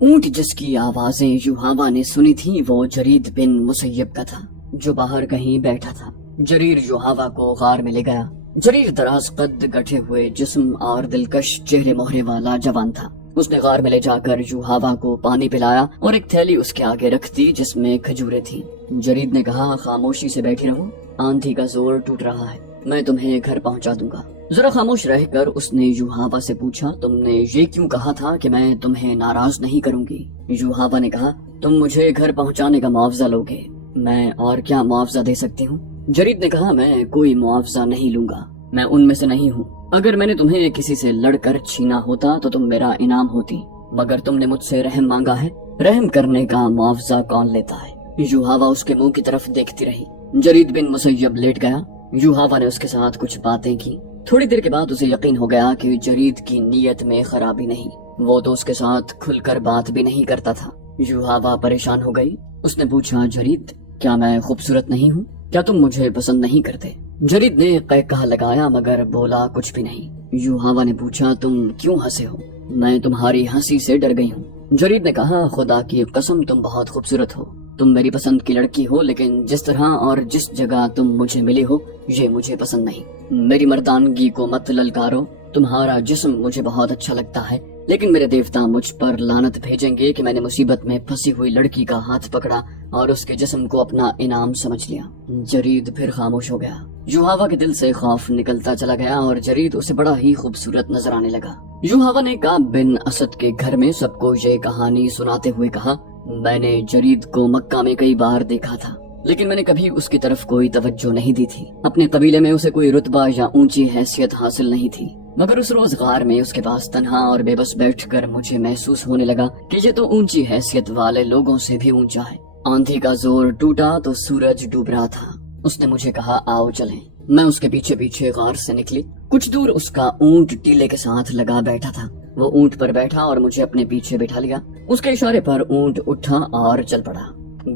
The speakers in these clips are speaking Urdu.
اونٹ جس کی آوازیں یوحاوا نے سنی تھی وہ جرید بن مسیب کا تھا جو باہر کہیں بیٹھا تھا۔ جریر یوحاوا کو غار میں لے گیا۔ جریر دراز قد، گٹھے ہوئے جسم اور دلکش چہرے مہرے والا جوان تھا۔ اس نے غار میں لے جا کر یوحاوا کو پانی پلایا اور ایک تھیلی اس کے آگے رکھ دی جس میں کھجوریں تھیں۔ جرید نے کہا، خاموشی سے بیٹھی رہو، آندھی کا زور ٹوٹ رہا ہے، میں تمہیں گھر پہنچا دوں گا۔ ذرا خاموش رہ کر اس نے یوحاوا سے پوچھا، تم نے یہ کیوں کہا تھا کہ میں تمہیں ناراض نہیں کروں گی؟ یوحاوا نے کہا، تم مجھے گھر پہنچانے کا معاوضہ لوگے، میں اور کیا معاوضہ دے سکتی ہوں؟ جرید نے کہا، میں کوئی معاوضہ نہیں لوں گا، میں ان میں سے نہیں ہوں۔ اگر میں نے تمہیں کسی سے لڑ کر چھینا ہوتا تو تم میرا انعام ہوتی، مگر تم نے مجھ سے رحم مانگا ہے، رحم کرنے کا معاوضہ کون لیتا ہے؟ یوحاوا اس کے منہ کی طرف دیکھتی رہی۔ جرید بن مسیب لیٹ گیا۔ یوحاوا نے اس کے ساتھ کچھ باتیں کی۔ تھوڑی دیر کے بعد اسے یقین ہو گیا کہ جرید کی نیت میں خرابی نہیں، وہ تو اس کے ساتھ کھل کر بات بھی نہیں کرتا تھا۔ یوحاوا پریشان ہو گئی۔ اس نے پوچھا، جرید، کیا میں خوبصورت نہیں ہوں؟ کیا تم مجھے پسند نہیں کرتے؟ جرید نے قہقہہ لگایا مگر بولا کچھ بھی نہیں۔ یوحاوا نے پوچھا، تم کیوں ہنسے ہو؟ میں تمہاری ہنسی سے ڈر گئی ہوں۔ جرید نے کہا، خدا کی قسم تم بہت خوبصورت ہو، تم میری پسند کی لڑکی ہو، لیکن جس طرح اور جس جگہ تم مجھے ملی ہو یہ مجھے پسند نہیں۔ میری مردانگی کو مت للکارو، تمہارا جسم مجھے بہت اچھا لگتا ہے، لیکن میرے دیوتا مجھ پر لعنت بھیجیں گے کہ میں نے مصیبت میں پھنسی ہوئی لڑکی کا ہاتھ پکڑا اور اس کے جسم کو اپنا انعام سمجھ لیا۔ جرید پھر خاموش ہو گیا۔ یوحاوا کے دل سے خوف نکلتا چلا گیا اور جرید اسے بڑا ہی خوبصورت نظر آنے لگا۔ یوحاوا نے کعب بن اسد کے گھر میں سب کو یہ کہانی سناتے ہوئے کہا، میں نے جرید کو مکہ میں کئی بار دیکھا تھا، لیکن میں نے کبھی اس کی طرف کوئی توجہ نہیں دی تھی۔ اپنے قبیلے میں اسے کوئی رتبہ یا اونچی حیثیت حاصل نہیں تھی، مگر اس روز غار میں اس کے پاس تنہا اور بے بس بیٹھ کر مجھے محسوس ہونے لگا کہ یہ تو اونچی حیثیت والے لوگوں سے بھی اونچا ہے۔ آندھی کا زور ٹوٹا تو سورج ڈوب رہا تھا۔ اس نے مجھے کہا، آؤ چلیں۔ میں اس کے پیچھے پیچھے غار سے نکلی۔ کچھ دور اس کا اونٹ ٹیلے کے ساتھ لگا بیٹھا تھا۔ وہ اونٹ پر بیٹھا اور مجھے اپنے پیچھے بٹھا لیا۔ اس کے اشارے پر اونٹ اٹھا اور چل پڑا۔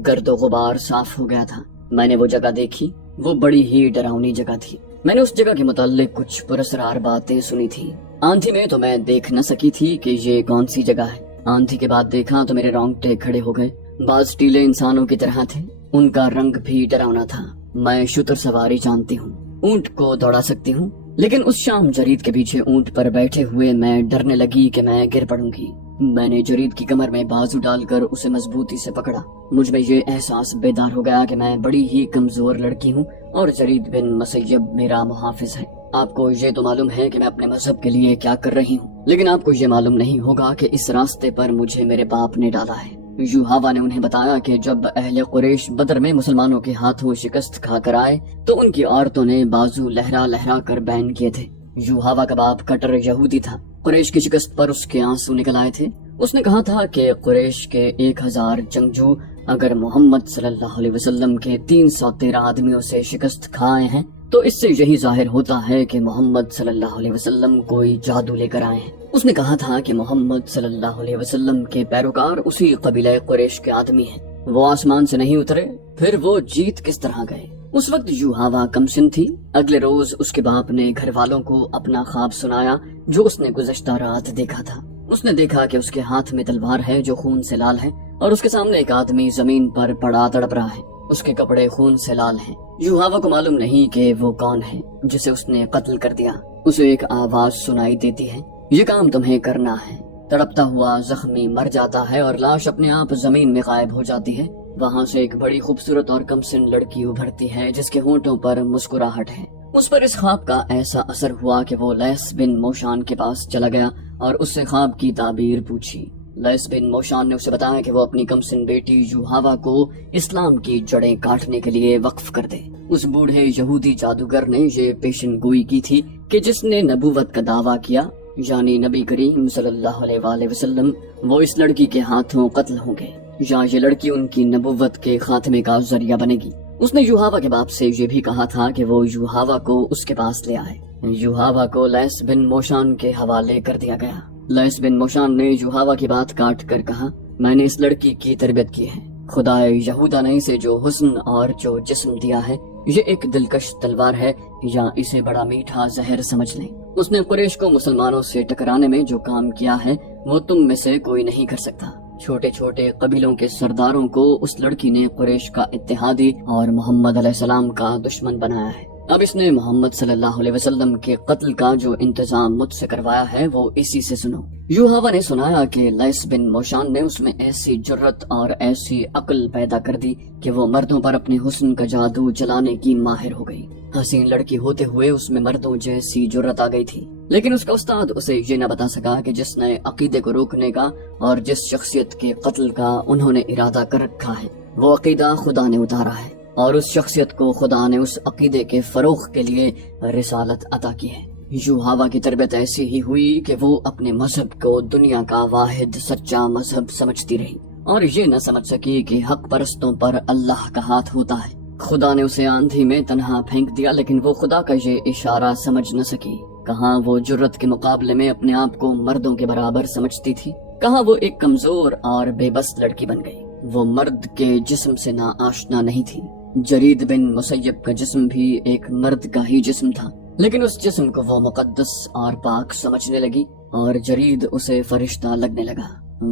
گرد و غبار صاف ہو گیا تھا۔ میں نے وہ جگہ دیکھی، وہ بڑی ہی ڈراؤنی جگہ تھی۔ میں نے اس جگہ کے متعلق کچھ پراسرار باتیں سنی تھی۔ آندھی میں تو میں دیکھ نہ سکی تھی کہ یہ کون سی جگہ ہے۔ آندھی کے بعد دیکھا تو میرے رونگٹے کھڑے ہو گئے۔ بعض ٹیلے انسانوں کی طرح تھے، ان کا رنگ بھی ڈراؤنا تھا۔ میں شتر سواری جانتی ہوں، اونٹ کو دوڑا سکتی ہوں، لیکن اس شام جرید کے پیچھے اونٹ پر بیٹھے ہوئے میں ڈرنے لگی کہ میں گر پڑوں گی۔ میں نے جرید کی کمر میں بازو ڈال کر اسے مضبوطی سے پکڑا۔ مجھ میں یہ احساس بیدار ہو گیا کہ میں بڑی ہی کمزور لڑکی ہوں اور جرید بن مسیب میرا محافظ ہے۔ آپ کو یہ تو معلوم ہے کہ میں اپنے مذہب کے لیے کیا کر رہی ہوں، لیکن آپ کو یہ معلوم نہیں ہوگا کہ اس راستے پر مجھے میرے باپ نے ڈالا ہے۔ یوحاوا نے انہیں بتایا کہ جب اہل قریش بدر میں مسلمانوں کے ہاتھوں شکست کھا کر آئے تو ان کی عورتوں نے بازو لہرا لہرا کر بین کیے تھے۔ یوحاوا کا باپ کٹر یہودی تھا۔ قریش کی شکست پر اس کے آنسو نکل آئے تھے۔ اس نے کہا تھا کہ قریش کے 1000 جنگجو اگر محمد صلی اللہ علیہ وسلم کے 313 آدمیوں سے شکست کھائے ہیں تو اس سے یہی ظاہر ہوتا ہے کہ محمد صلی اللہ علیہ وسلم کوئی جادو لے کر آئے ہیں۔ اس نے کہا تھا کہ محمد صلی اللہ علیہ وسلم کے پیروکار اسی قبیلہ قریش کے آدمی ہیں، وہ آسمان سے نہیں اترے، پھر وہ جیت کس طرح گئے؟ اس وقت یوحاوا کم سن تھی۔ اگلے روز اس کے باپ نے گھر والوں کو اپنا خواب سنایا جو اس نے گزشتہ رات دیکھا تھا۔ اس نے دیکھا کہ اس کے ہاتھ میں تلوار ہے جو خون سے لال ہے اور اس کے سامنے ایک آدمی زمین پر پڑا تڑپ رہا ہے، اس کے کپڑے خون سے لال ہیں۔ یوحاوا کو معلوم نہیں کہ وہ کون ہے جسے اس نے قتل کر دیا۔ اسے ایک آواز سنائی دیتی ہے، یہ کام تمہیں کرنا ہے۔ تڑپتا ہوا زخمی مر جاتا ہے اور لاش اپنے آپ زمین میں غائب ہو جاتی ہے۔ وہاں سے ایک بڑی خوبصورت اور کمسن لڑکی ابھرتی ہے جس کے ہونٹوں پر مسکراہٹ ہے۔ اس پر اس خواب کا ایسا اثر ہوا کہ وہ لیس بن موشان کے پاس چلا گیا اور اس سے خواب کی تعبیر پوچھی۔ لیس بن موشان نے اسے بتایا کہ وہ اپنی کمسن بیٹی یوحاوا کو اسلام کی جڑیں کاٹنے کے لیے وقف کر دے۔ اس بوڑھے یہودی جادوگر نے یہ پیشن گوئی کی تھی کہ جس نے نبوت کا دعویٰ کیا یعنی نبی کریم صلی اللہ علیہ وآلہ وسلم، وہ اس لڑکی کے ہاتھوں قتل ہوں گے یا یہ لڑکی ان کی نبوت کے خاتمے کا ذریعہ بنے گی۔ اس نے یوحاوا کے باپ سے یہ بھی کہا تھا کہ وہ یوحاوا کو اس کے پاس لے آئے۔ یوحاوا کو لیس بن موشان کے حوالے کر دیا گیا۔ لیس بن موشان نے یوحاوا کی بات کاٹ کر کہا، میں نے اس لڑکی کی تربیت کی ہے، خدا یہودا نے اسے جو حسن اور جو جسم دیا ہے یہ ایک دلکش تلوار ہے یا اسے بڑا میٹھا زہر سمجھ لیں۔ اس نے قریش کو مسلمانوں سے ٹکرانے میں جو کام کیا ہے وہ تم میں سے کوئی نہیں کر سکتا۔ چھوٹے چھوٹے قبیلوں کے سرداروں کو اس لڑکی نے قریش کا اتحادی اور محمد علیہ السلام کا دشمن بنایا ہے۔ اب اس نے محمد صلی اللہ علیہ وسلم کے قتل کا جو انتظام مجھ سے کروایا ہے وہ اسی سے سنو۔ یوحوا نے سنایا کہ لیس بن موشان نے اس میں ایسی جرت اور ایسی عقل پیدا کر دی کہ وہ مردوں پر اپنے حسن کا جادو چلانے کی ماہر ہو گئی۔ حسین لڑکی ہوتے ہوئے اس میں مردوں جیسی جرت آ گئی تھی، لیکن اس کا استاد اسے یہ نہ بتا سکا کہ جس نے عقیدے کو روکنے کا اور جس شخصیت کے قتل کا انہوں نے ارادہ کر رکھا ہے وہ عقیدہ خدا نے اتارا ہے، اور اس شخصیت کو خدا نے اس عقیدے کے فروغ کے لیے رسالت عطا کی ہے۔ یوحوا کی تربیت ایسی ہی ہوئی کہ وہ اپنے مذہب کو دنیا کا واحد سچا مذہب سمجھتی رہی اور یہ نہ سمجھ سکی کہ حق پرستوں پر اللہ کا ہاتھ ہوتا ہے۔ خدا نے اسے آندھی میں تنہا پھینک دیا، لیکن وہ خدا کا یہ اشارہ سمجھ نہ سکی۔ کہاں وہ جرت کے مقابلے میں اپنے آپ کو مردوں کے برابر سمجھتی تھی، کہاں وہ ایک کمزور اور بے بس لڑکی بن گئی۔ وہ مرد کے جسم سے نا آشنا نہیں تھی۔ جرید بن مسیب کا جسم بھی ایک مرد کا ہی جسم تھا، لیکن اس جسم کو وہ مقدس اور پاک سمجھنے لگی اور جرید اسے فرشتہ لگنے لگا۔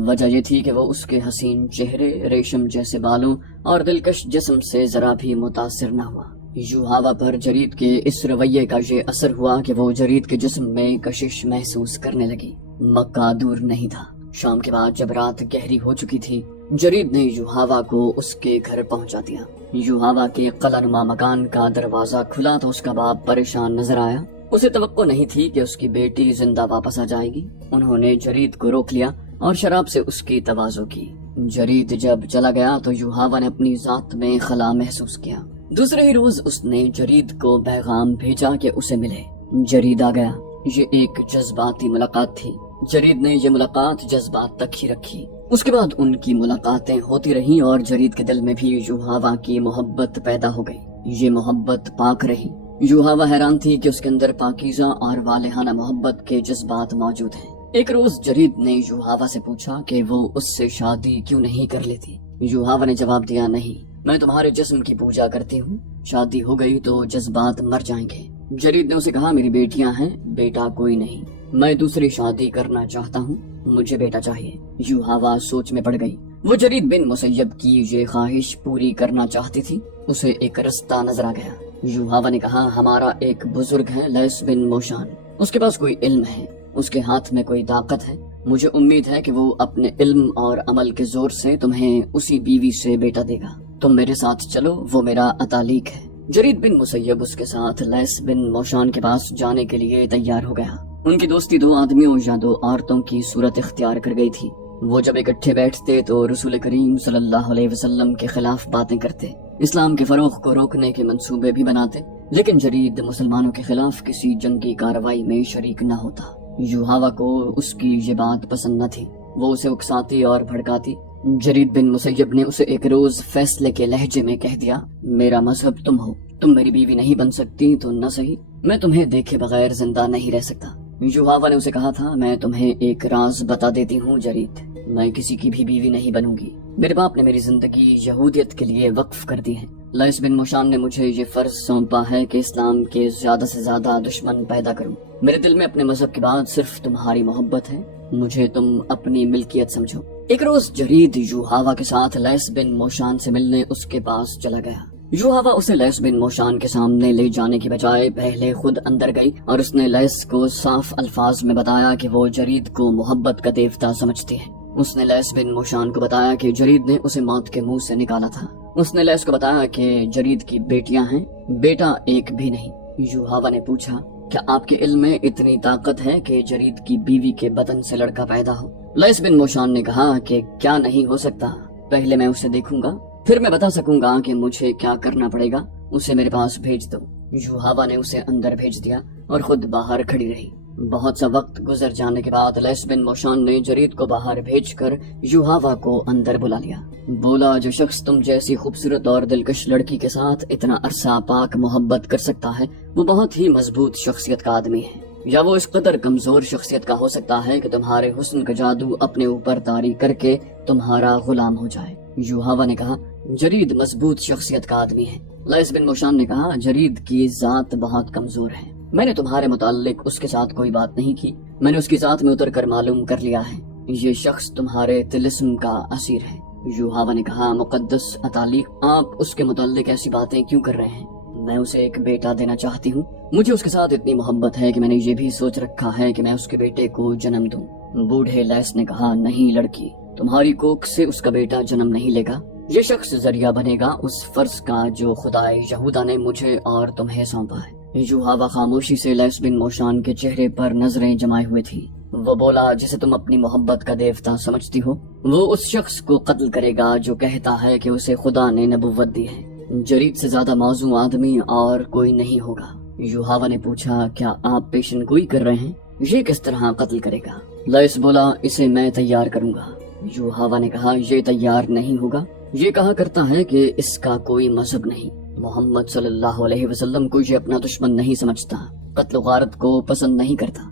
وجہ یہ تھی کہ وہ اس کے حسین چہرے، ریشم جیسے بالوں اور دلکش جسم سے ذرا بھی متاثر نہ ہوا۔ یوحوا پر جرید کے اس رویے کا یہ اثر ہوا کہ وہ جرید کے جسم میں کشش محسوس کرنے لگی۔ مکہ دور نہیں تھا۔ شام کے بعد جب رات گہری ہو چکی تھی، جرید نے یوحوا کو اس کے گھر پہنچا دیا۔ یوحوا کے قلعہ نما مکان کا دروازہ کھلا تو اس کا باپ پریشان نظر آیا۔ اسے توقع نہیں تھی کہ اس کی بیٹی زندہ واپس آ جائے گی۔ انہوں نے جرید کو روک لیا اور شراب سے اس کی تواضع کی۔ جرید جب چلا گیا تو یوحوا نے اپنی ذات میں خلا محسوس کیا۔ دوسرے ہی روز اس نے جرید کو پیغام بھیجا کہ اسے ملے۔ جرید آ گیا۔ یہ ایک جذباتی ملاقات تھی۔ جرید نے یہ ملاقات جذبات تک ہی رکھی۔ اس کے بعد ان کی ملاقاتیں ہوتی رہیں اور جرید کے دل میں بھی یوحوا کی محبت پیدا ہو گئی۔ یہ محبت پاک رہی۔ یوحوا حیران تھی کہ اس کے اندر پاکیزہ اور والہانہ محبت کے جذبات موجود ہیں۔ ایک روز جرید نے یوحوا سے پوچھا کہ وہ اس سے شادی کیوں نہیں کر لیتی۔ یوحوا نے جواب دیا، نہیں، میں تمہارے جسم کی پوجا کرتی ہوں، شادی ہو گئی تو جذبات مر جائیں گے۔ جرید نے اسے کہا، میری بیٹیاں ہیں، بیٹا کوئی نہیں، میں دوسری شادی کرنا چاہتا ہوں، مجھے بیٹا چاہیے۔ یوحوا سوچ میں پڑ گئی۔ وہ جرید بن مسیب کی یہ خواہش پوری کرنا چاہتی تھی۔ اسے ایک رستہ نظر آ گیا۔ یوحوا نے کہا، ہمارا ایک بزرگ ہے لیس بن موشان، اس کے پاس کوئی علم ہے، اس کے ہاتھ میں کوئی طاقت ہے، مجھے امید ہے کہ وہ اپنے علم اور عمل کے زور سے تمہیں اسی بیوی سے بیٹا دے گا، تم میرے ساتھ چلو، وہ میرا عطالیق ہے۔ جرید بن مسیب اس کے ساتھ لیس بن موشان کے پاس جانے کے لیے تیار ہو گیا۔ ان کی دوستی دو آدمیوں یا دو عورتوں کی صورت اختیار کر گئی تھی۔ وہ جب اکٹھے بیٹھتے تو رسول کریم صلی اللہ علیہ وسلم کے خلاف باتیں کرتے، اسلام کے فروغ کو روکنے کے منصوبے بھی بناتے، لیکن جرید مسلمانوں کے خلاف کسی جنگی کارروائی میں شریک نہ ہوتا۔ یوحوا کو اس کی یہ بات پسند نہ تھی، وہ اسے اکساتی اور بھڑکاتی۔ جرید بن مسیب نے اسے ایک روز فیصلے کے لہجے میں کہہ دیا، میرا مذہب تم ہو، تم میری بیوی نہیں بن سکتی تو نہ صحیح، میں تمہیں دیکھے بغیر زندہ نہیں رہ سکتا۔ یوحوا نے اسے کہا تھا، میں تمہیں ایک راز بتا دیتی ہوں جرید، میں کسی کی بھی بیوی نہیں بنوں گی، میرے باپ نے میری زندگی یہودیت کے لیے وقف کر دی ہے۔ لیس بن موشان نے مجھے یہ فرض سونپا ہے کہ اسلام کے زیادہ سے زیادہ دشمن پیدا کروں۔ میرے دل میں اپنے مذہب کے بعد صرف تمہاری محبت ہے، مجھے تم اپنی ملکیت سمجھو۔ ایک روز جرید یوحوا کے ساتھ لیس بن موشان سے ملنے اس کے پاس چلا گیا۔ یوحوا اسے لیس بن موشان کے سامنے لے جانے کی بجائے پہلے خود اندر گئی اور اس نے لیس کو صاف الفاظ میں بتایا کہ وہ جرید کو محبت کا دیوتا سمجھتی ہے۔ اس نے لیس بن موشان کو بتایا کہ جرید نے اسے موت کے منہ سے نکالا تھا۔ اس نے لیس کو بتایا کہ جرید کی بیٹیاں ہیں، بیٹا ایک بھی نہیں۔ یوحوا نے پوچھا، کیا آپ کے علم میں اتنی طاقت ہے کہ جرید کی بیوی کے بدن سے لڑکا پیدا ہو؟ لیس بن موشان نے کہا کہ کیا نہیں ہو سکتا، پہلے میں اسے دیکھوں گا، پھر میں بتا سکوں گا کہ مجھے کیا کرنا پڑے گا، اسے میرے پاس بھیج دو۔ یوحوا نے اسے اندر بھیج دیا اور خود باہر کھڑی رہی۔ بہت سا وقت گزر جانے کے بعد لیس بن موشان نے جرید کو باہر بھیج کر یوحوا کو اندر بلا لیا۔ بولا، جو شخص تم جیسی خوبصورت اور دلکش لڑکی کے ساتھ اتنا عرصہ پاک محبت کر سکتا ہے وہ بہت ہی مضبوط شخصیت کا آدمی ہے، یا وہ اس قدر کمزور شخصیت کا ہو سکتا ہے کہ تمہارے حسن کا جادو اپنے اوپر طاری کر کے تمہارا غلام ہو جائے۔ یوحوا نے کہا، جرید مضبوط شخصیت کا آدمی ہے۔ لیس بن موشان نے کہا، جرید کی ذات بہت کمزور ہے، میں نے تمہارے متعلق اس کے ساتھ کوئی بات نہیں کی، میں نے اس کی ذات میں اتر کر معلوم کر لیا ہے۔ یہ شخص تمہارے طلسم کا اسیر ہے۔ یوحاوا نے کہا، مقدس اتالیق، آپ اس کے متعلق ایسی باتیں کیوں کر رہے ہیں؟ میں اسے ایک بیٹا دینا چاہتی ہوں۔ مجھے اس کے ساتھ اتنی محبت ہے کہ میں نے یہ بھی سوچ رکھا ہے کہ میں اس کے بیٹے کو جنم دوں۔ بوڑھے لیس نے کہا، نہیں لڑکی، تمہاری کوکھ سے اس کا بیٹا جنم نہیں لے گا۔ یہ شخص ذریعہ بنے گا اس فرض کا جو خدائے یہودا نے مجھے اور تمہیں سونپا ہے۔ یوحاوا خاموشی سے لیس بن موشان کے چہرے پر نظریں جمائے ہوئے تھی۔ وہ بولا، جسے تم اپنی محبت کا دیوتا سمجھتی ہو، وہ اس شخص کو قتل کرے گا جو کہتا ہے کہ اسے خدا نے نبوت دی ہے۔ جرید سے زیادہ موزوں آدمی اور کوئی نہیں ہوگا۔ یوحاوا نے پوچھا، کیا آپ پیشن گوئی کر رہے ہیں؟ یہ کس طرح قتل کرے گا؟ لیس بولا، اسے میں تیار کروں گا۔ یوحاوا نے کہا، یہ تیار نہیں ہوگا۔ یہ کہا کرتا ہے کہ اس کا کوئی مذہب نہیں۔ محمد صلی اللہ علیہ وسلم کو یہ اپنا دشمن نہیں سمجھتا، قتل و غارت کو پسند نہیں کرتا۔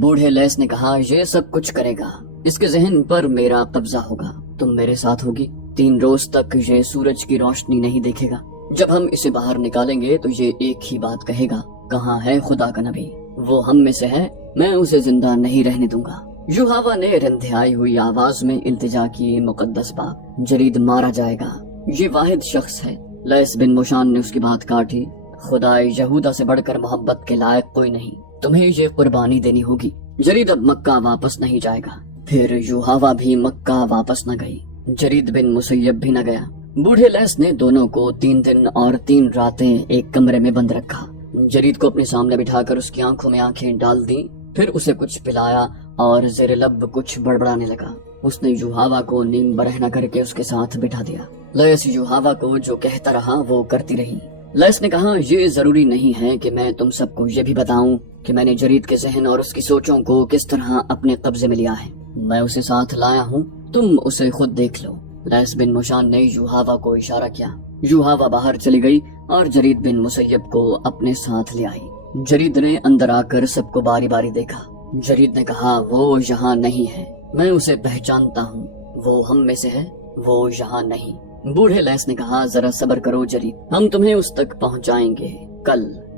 بوڑھے لیس نے کہا، یہ سب کچھ کرے گا، اس کے ذہن پر میرا قبضہ ہوگا، تم میرے ساتھ ہوگی۔ 3 روز تک یہ سورج کی روشنی نہیں دیکھے گا۔ جب ہم اسے باہر نکالیں گے تو یہ ایک ہی بات کہے گا، کہاں ہے خدا کا نبی؟ وہ ہم میں سے ہے، میں اسے زندہ نہیں رہنے دوں گا۔ یوحاوا نے رندھائی ہوئی آواز میں التجا کی، مقدس باپ، جرید مارا جائے گا، یہ واحد شخص ہے۔ لیس بن موشان نے اس کی بات کاٹی، خدائے یہودا سے بڑھ کر محبت کے لائق کوئی نہیں، تمہیں یہ قربانی دینی ہوگی۔ جرید اب مکہ واپس نہیں جائے گا۔ پھر یوحاوا بھی مکہ واپس نہ گئی، جرید بن مسیب بھی نہ گیا۔ بوڑھے لیس نے دونوں کو 3 دن اور 3 راتیں ایک کمرے میں بند رکھا۔ جرید کو اپنے سامنے بٹھا کر اس کی آنکھوں میں آنکھیں ڈال دی، پھر اسے کچھ پلایا اور زیر لب کچھ بڑبڑانے لگا۔ اس نے یوحاوا کو نیم برہنہ کر کے اس کے ساتھ بٹھا دیا۔ لیس یوحاوا کو جو کہتا رہا وہ کرتی رہی۔ لیس نے کہا، یہ ضروری نہیں ہے کہ میں تم سب کو یہ بھی بتاؤں کہ میں نے جرید کے ذہن اور اس کی سوچوں کو کس طرح اپنے قبضے میں لیا ہے۔ میں اسے ساتھ لایا ہوں، تم اسے خود دیکھ لو۔ لیس بن موشان نے یوحاوا کو اشارہ کیا۔ یوحاوا باہر چلی گئی اور جرید بن مسیب کو اپنے ساتھ لے آئی۔ جرید نے اندر آ کر سب کو باری باری دیکھا۔ جرید نے کہا، وہ یہاں نہیں ہے، میں اسے پہچانتا ہوں، وہ ہم میں سے ہے، وہ یہاں نہیں۔ بوڑھے لیس نے کہا، ذرا صبر کرو جرید، ہم تمہیں اس تک پہنچائیں گے۔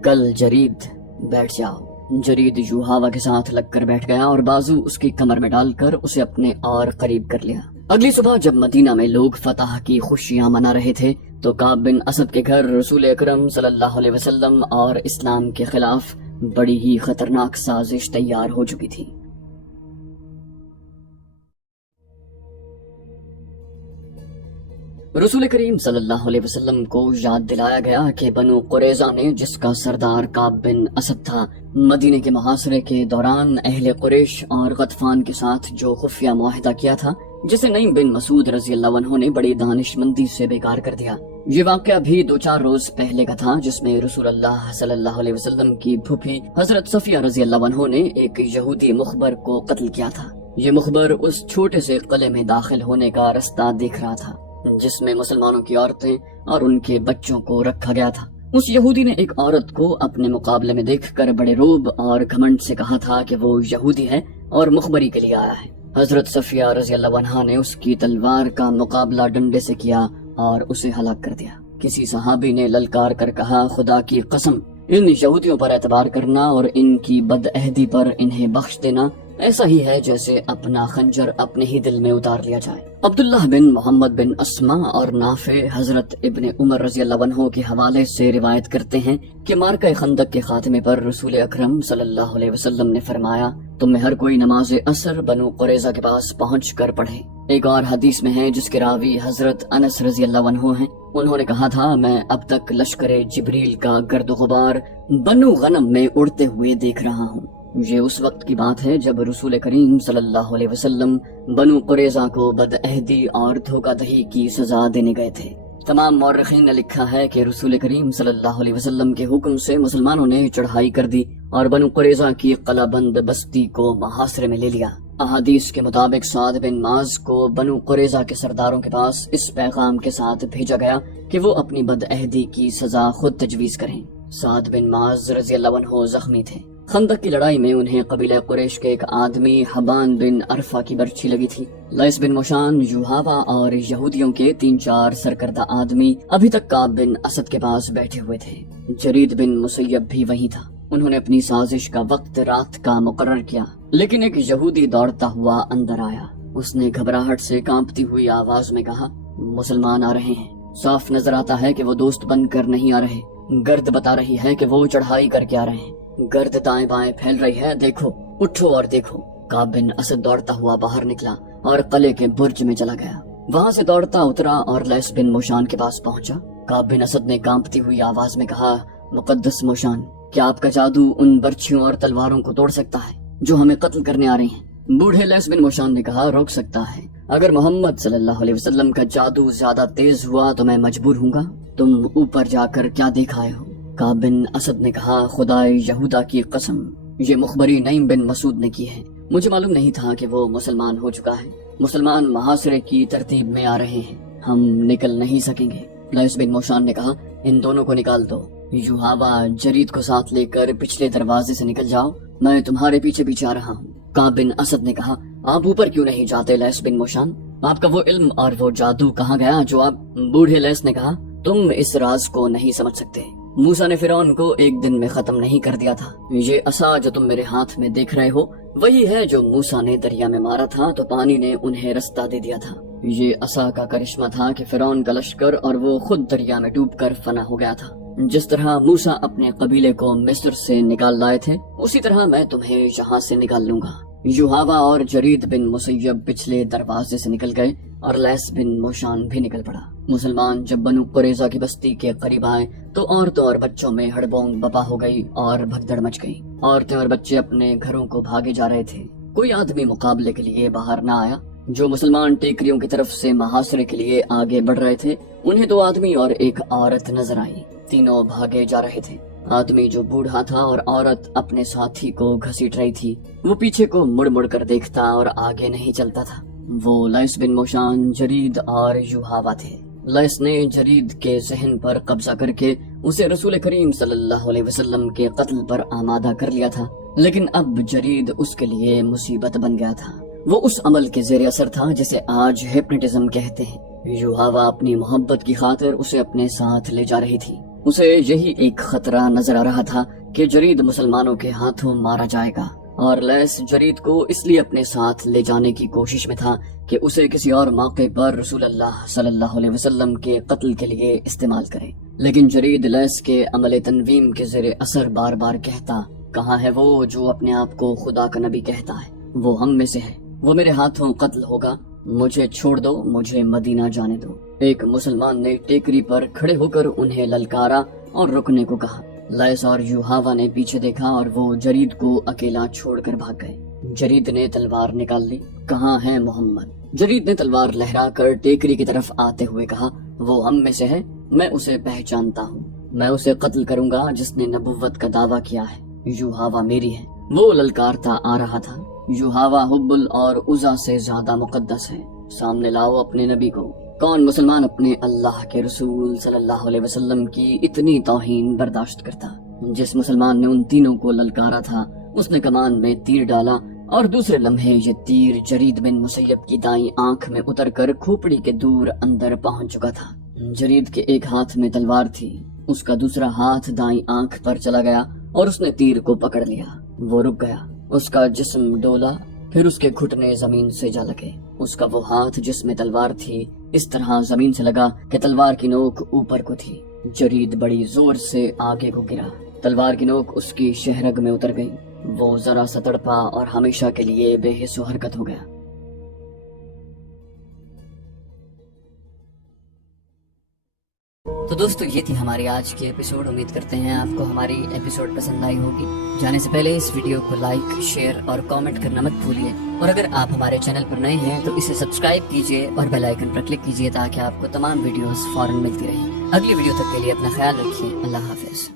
کل جرید بیٹھ جاؤ۔ جرید یوحاوا کے ساتھ لگ کر بیٹھ گیا اور بازو اس کی کمر میں ڈال کر اسے اپنے اور قریب کر لیا۔ اگلی صبح جب مدینہ میں لوگ فتح کی خوشیاں منا رہے تھے تو کعب بن اسد کے گھر رسول اکرم صلی اللہ علیہ وسلم اور اسلام کے خلاف بڑی ہی خطرناک سازش تیار ہو چکی تھی۔ رسول کریم صلی اللہ علیہ وسلم کو یاد دلایا گیا کہ بنو قریظہ نے، جس کا سردار کعب بن اسد تھا، مدینے کے محاصرے کے دوران اہل قریش اور غطفان کے ساتھ جو خفیہ معاہدہ کیا تھا، جسے نعیم بن مسعود رضی اللہ عنہ نے بڑی دانش مندی سے بیکار کر دیا۔ یہ واقعہ بھی 2-4 روز پہلے کا تھا، جس میں رسول اللہ صلی اللہ علیہ وسلم کی پھوپھی حضرت صفیہ رضی اللہ عنہ نے ایک یہودی مخبر کو قتل کیا تھا۔ یہ مخبر اس چھوٹے سے قلعے میں داخل ہونے کا رستہ دیکھ رہا تھا جس میں مسلمانوں کی عورتیں اور ان کے بچوں کو رکھا گیا تھا۔ اس یہودی نے ایک عورت کو اپنے مقابلے میں دیکھ کر بڑے روب اور گھمنڈ سے کہا تھا کہ وہ یہودی ہے اور مخبری کے لیے آیا ہے۔ حضرت صفیہ رضی اللہ عنہا نے اس کی تلوار کا مقابلہ ڈنڈے سے کیا اور اسے ہلاک کر دیا۔ کسی صحابی نے للکار کر کہا، خدا کی قسم، ان یہودیوں پر اعتبار کرنا اور ان کی بدعہدی پر انہیں بخش دینا ایسا ہی ہے جیسے اپنا خنجر اپنے ہی دل میں اتار لیا جائے۔ عبداللہ بن محمد بن اسما اور نافع حضرت ابن عمر رضی اللہ عنہ کے حوالے سے روایت کرتے ہیں کہ معرکہ خندق کے خاتمے پر رسول اکرم صلی اللہ علیہ وسلم نے فرمایا، تم میں ہر کوئی نماز عصر بنو قریظہ کے پاس پہنچ کر پڑھے۔ ایک اور حدیث میں ہے جس کے راوی حضرت انس رضی اللہ عنہ ہیں، انہوں نے کہا تھا، میں اب تک لشکر جبریل کا گرد و غبار بنو غنم میں اڑتے ہوئے دیکھ رہا ہوں۔ یہ اس وقت کی بات ہے جب رسول کریم صلی اللہ علیہ وسلم بنو قریظہ کو بدعہدی اور دھوکہ دہی کی سزا دینے گئے تھے۔ تمام مورخین نے لکھا ہے کہ رسول کریم صلی اللہ علیہ وسلم کے حکم سے مسلمانوں نے چڑھائی کر دی اور بنو قریظہ کی قلعہ بند بستی کو محاصرے میں لے لیا۔ احادیث کے مطابق سعد بن معاذ کو بنو قریظہ کے سرداروں کے پاس اس پیغام کے ساتھ بھیجا گیا کہ وہ اپنی بدعہدی کی سزا خود تجویز کریں۔ سعد بن معاذ رضی اللہ عنہ زخمی تھے۔ خندق کی لڑائی میں انہیں قبیلہ قریش کے ایک آدمی حبان بن عرفہ کی برچھی لگی تھی۔ لیس بن موشان، یوحاوا اور یہودیوں کے 3-4 سرکردہ آدمی ابھی تک کعب بن اسد کے پاس بیٹھے ہوئے تھے۔ جرید بن مسیب بھی وہیں تھا۔ انہوں نے اپنی سازش کا وقت رات کا مقرر کیا، لیکن ایک یہودی دوڑتا ہوا اندر آیا۔ اس نے گھبراہٹ سے کانپتی ہوئی آواز میں کہا، مسلمان آ رہے ہیں، صاف نظر آتا ہے کہ وہ دوست بن کر نہیں آ رہے، گرد بتا رہی ہے کہ وہ چڑھائی کر کے آ رہے ہیں، گرد دائیں بائیں پھیل رہی ہے، دیکھو، اٹھو اور دیکھو۔ کعب بن اسد دوڑتا ہوا باہر نکلا اور قلعے کے برج میں چلا گیا۔ وہاں سے دوڑتا اترا اور لیس بن موشان کے پاس پہنچا۔ کعب بن اسد نے کانپتی ہوئی آواز میں کہا، مقدس موشان، کیا آپ کا جادو ان برچھیوں اور تلواروں کو توڑ سکتا ہے جو ہمیں قتل کرنے آ رہے ہیں؟ بوڑھے لیس بن موشان نے کہا، روک سکتا ہے، اگر محمد صلی اللہ علیہ وسلم کا جادو زیادہ تیز ہوا تو میں مجبور ہوں گا۔ تم اوپر جا کر کیا دیکھ آئے ہو؟ کعب بن اسد نے کہا، خدائے یہودا کی قسم، یہ مخبری نعیم بن مسعود نے کی ہے، مجھے معلوم نہیں تھا کہ وہ مسلمان ہو چکا ہے، مسلمان محاصرے کی ترتیب میں آ رہے ہیں، ہم نکل نہیں سکیں گے۔ لیس بن موشان نے کہا، ان دونوں کو نکال دو، یوحابا جرید کو ساتھ لے کر پچھلے دروازے سے نکل جاؤ، میں تمہارے پیچھے پیچھے آ رہا ہوں۔ کعب بن اسد نے کہا، آپ اوپر کیوں نہیں جاتے لیس بن موشان؟ آپ کا وہ علم اور وہ جادو کہاں گیا جو آپ؟ بوڑھے لیس نے کہا، تم اس راز کو نہیں سمجھ سکتے، موسیٰ نے فرعون کو ایک دن میں ختم نہیں کر دیا تھا، یہ عصا جو تم میرے ہاتھ میں دیکھ رہے ہو وہی ہے جو موسیٰ نے دریا میں مارا تھا تو پانی نے انہیں رستہ دے دیا تھا۔ یہ عصا کا کرشمہ تھا کہ فرعون کا لشکر اور وہ خود دریا میں ڈوب کر فنا ہو گیا تھا۔ جس طرح موسیٰ اپنے قبیلے کو مصر سے نکال لائے تھے اسی طرح میں تمہیں یہاں سے نکال لوں گا۔ یوحابا اور جرید بن مسیب پچھلے دروازے سے نکل گئے اور لیس بن موشان بھی نکل پڑا۔ مسلمان جب بنو قریظہ کی بستی کے قریب آئے تو عورتوں اور بچوں میں ہڑبونگ بپا ہو گئی اور بھگدڑ مچ گئی۔ عورتیں اور بچے اپنے گھروں کو بھاگے جا رہے تھے، کوئی آدمی مقابلے کے لیے باہر نہ آیا۔ جو مسلمان ٹیکریوں کی طرف سے محاصرے کے لیے آگے بڑھ رہے تھے انہیں 2 آدمی اور 1 عورت نظر آئی، تینوں بھاگے جا رہے تھے۔ آدمی جو بوڑھا تھا اور عورت اپنے ساتھی کو گھسیٹ رہی تھی، وہ پیچھے کو مڑ مڑ کر دیکھتا اور آگے نہیں چلتا تھا۔ وہ لیس بن موشان، جرید اور یوحابا تھے۔ لیس نے جرید کے ذہن پر قبضہ کر کے اسے رسول کریم صلی اللہ علیہ وسلم کے قتل پر آمادہ کر لیا تھا، لیکن اب جرید اس کے لیے مصیبت بن گیا تھا۔ وہ اس عمل کے زیر اثر تھا جسے آج ہپنوٹزم کہتے ہیں۔ یوحابا اپنی محبت کی خاطر اسے اپنے ساتھ لے جا رہی تھی۔ اسے یہی ایک خطرہ نظر آ رہا تھا کہ جرید مسلمانوں کے ہاتھوں مارا جائے گا، اور لیس جرید کو اس لیے اپنے ساتھ لے جانے کی کوشش میں تھا کہ اسے کسی اور موقع پر رسول اللہ صلی اللہ علیہ وسلم کے قتل کے لیے استعمال کرے۔ لیکن جرید لیس کے عمل تنویم کے زیر اثر بار بار کہتا، کہاں ہے وہ جو اپنے آپ کو خدا کا نبی کہتا ہے؟ وہ ہم میں سے ہے، وہ میرے ہاتھوں قتل ہوگا، مجھے چھوڑ دو، مجھے مدینہ جانے دو۔ ایک مسلمان نے ٹیکری پر کھڑے ہو کر انہیں للکارا اور رکنے کو کہا۔ لیس اور یوحابا نے پیچھے دیکھا اور وہ جرید کو اکیلا چھوڑ کر بھاگ گئے۔ جرید نے تلوار نکال لی، کہاں ہے محمد؟ جرید نے تلوار لہرا کر ٹیکری کی طرف آتے ہوئے کہا، وہ ہم میں سے ہے، میں اسے پہچانتا ہوں، میں اسے قتل کروں گا جس نے نبوت کا دعویٰ کیا ہے، یوحابا میری ہے۔ وہ للکارتا آ رہا تھا، یوحابا حبل اور عزا سے زیادہ مقدس ہے، سامنے لاؤ اپنے نبی کو۔ کون مسلمان اپنے اللہ کے رسول صلی اللہ علیہ وسلم کی اتنی توہین برداشت کرتا؟ جس مسلمان نے ان تینوں کو للکارا تھا اس نے کمان میں تیر ڈالا اور دوسرے لمحے یہ تیر جرید بن مسیب کی دائیں آنکھ میں اتر کر کھوپڑی کے دور اندر پہنچ چکا تھا۔ جرید کے ایک ہاتھ میں تلوار تھی، اس کا دوسرا ہاتھ دائیں آنکھ پر چلا گیا اور اس نے تیر کو پکڑ لیا۔ وہ رک گیا، اس کا جسم ڈولا، پھر اس کے گھٹنے زمین سے جا لگے۔ اس کا وہ ہاتھ جس میں تلوار تھی اس طرح زمین سے لگا کہ تلوار کی نوک اوپر کو تھی۔ جرید بڑی زور سے آگے کو گرا، تلوار کی نوک اس کی شہرگ میں اتر گئی، وہ ذرا سا تڑپا اور ہمیشہ کے لیے بے حس و حرکت ہو گیا۔ تو دوستو یہ تھی ہماری آج کی ایپیسوڈ، امید کرتے ہیں آپ کو ہماری ایپیسوڈ پسند آئی ہوگی۔ جانے سے پہلے اس ویڈیو کو لائک، شیئر اور کامنٹ کرنا مت بھولیے، اور اگر آپ ہمارے چینل پر نئے ہیں تو اسے سبسکرائب کیجیے اور بیل آئیکن پر کلک کیجیے تاکہ آپ کو تمام ویڈیوز فوراً ملتی رہیں۔ اگلی ویڈیو تک کے لیے اپنا خیال رکھیے، اللہ حافظ۔